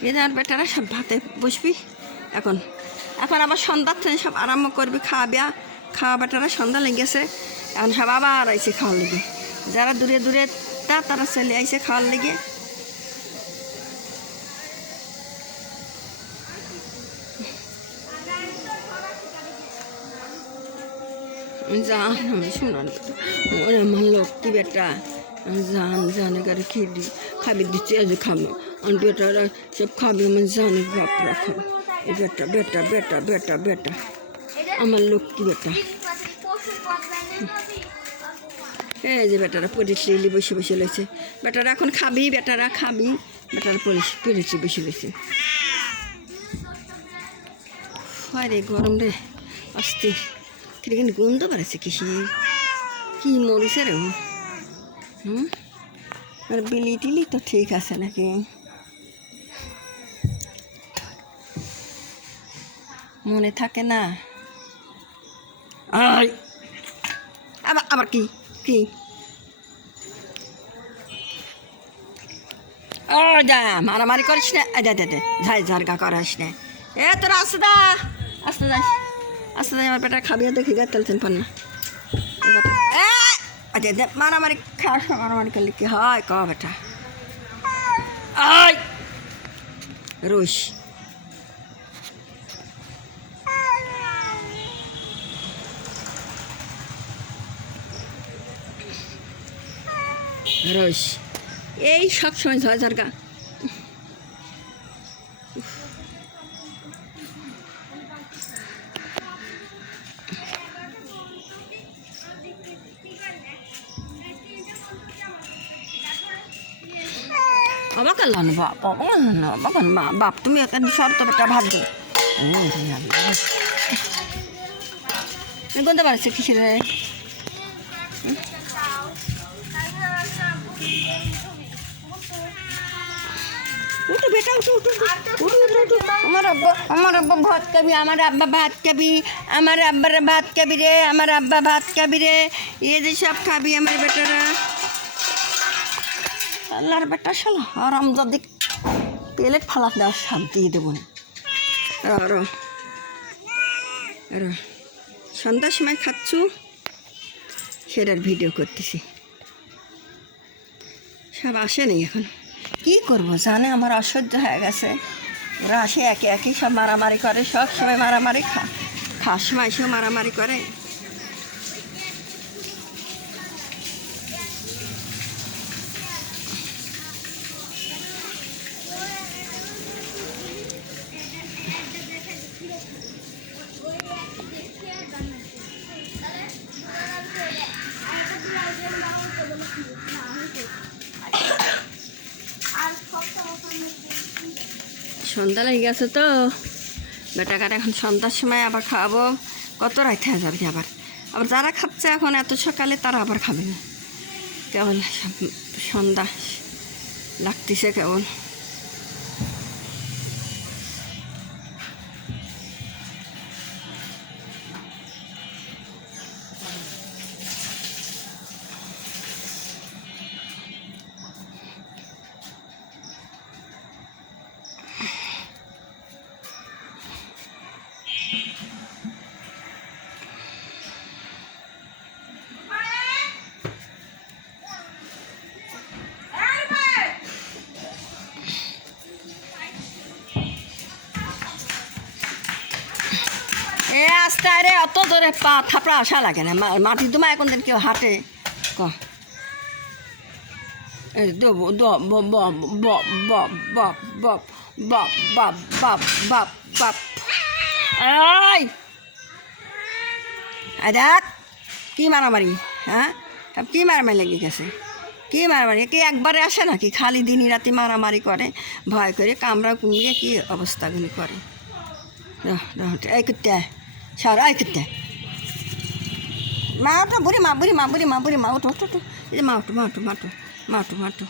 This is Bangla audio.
এদের বেটারা সব ভাতে বসবি এখন এখন আবার সন্ধ্যার থেকে সব আরম্ভ করবি খাওয়া বেটারা সন্ধ্যা লেগেছে এখন সব আবার আইসে খাওয়ার লেগে যারা দূরে দূরে তারা চলে আইসে খাওয়ার লেগে জান শোনান ওরে আমার লক্ষ্মী বেটা জানে করে খেয়ে খাবি দিচ্ছে খাবো আমার বেটারা সব খাবি আমার জানি বাপ রাখো এই বেটা আমার লক্ষ্মী বেটা এই যে বেটারা পরিশ্রী বসে বসে লেছে বেটারা এখন খাবি বেটারা পরিশ্রী বসে লেছে হয় রে গরম রে আসতে কিন্তু গন্ধ বাড়াচ্ছে কি মরিছে রে আর বিলি টিলি তো ঠিক আছে নাকি মনে থাকে না আবার কি ও যা মারামারি করিস না দে ঝাই ঝারগা করিস না তোরা আসতে যাস আমার বেটা খাবি দেখি গা তেলছেন পান না মারামারি মারামারি করলে কি হয় ক বেটা রুশ এই সব সময় ঝয় ঝারগা অবাক আল্লাহ বাপ তুমি একটা শর্ত বেটা ভাত দে গন্ধ পারছে কিসের উঠো বেটা উঠো আমার আব্বা ভাত খাবি আমার আব্বা ভাত খাবি আমার আব্বার ভাত খাবি রে আমার আব্বা ভাত খাবি রে এই যে সব খাবি আমার বেটারা আল্লাহর বেটা শালা আরাম যদি প্লেট ফালা দেওয়ার সাপ দিয়ে দেবো না সন্ধ্যার সময় খাচ্ছু সেটার ভিডিও করতেছি সব আসেনি এখন কি করবো জানে আমার অসহ্য হয়ে গেছে ওরা আসে একে সব মারামারি করে সব সময় মারামারি খাওয়ার সময় এসেও মারামারি করে সন্ধ্যা লেগে গেছে তো বেটাকার এখন সন্ধ্যার সময় আবার খাওয়াবো কত রাইতে হয়ে যাবে আবার যারা খাচ্ছে এখন এত সকালে তারা আবার খাবে না কেবল সন্ধ্যা লাগতেছে কেবল আস্তে রে অত জোরে পা থাপড়া আসা লাগে না মাটি তোমার এখন দিন কেউ হাঁটে দেখ কি মারামারি হ্যাঁ কি মারামারি লেগে গেছে কি মারামারি কি একবারে আসে নাকি খালি দিনই রাতি মারামারি করে ভয় করে কামড়া কুমিয়ে কি অবস্থাগুলি করে এই করতে সারা এই করতে মা ওঠো বুড়ি মা উঠো এই যে মা ওঠো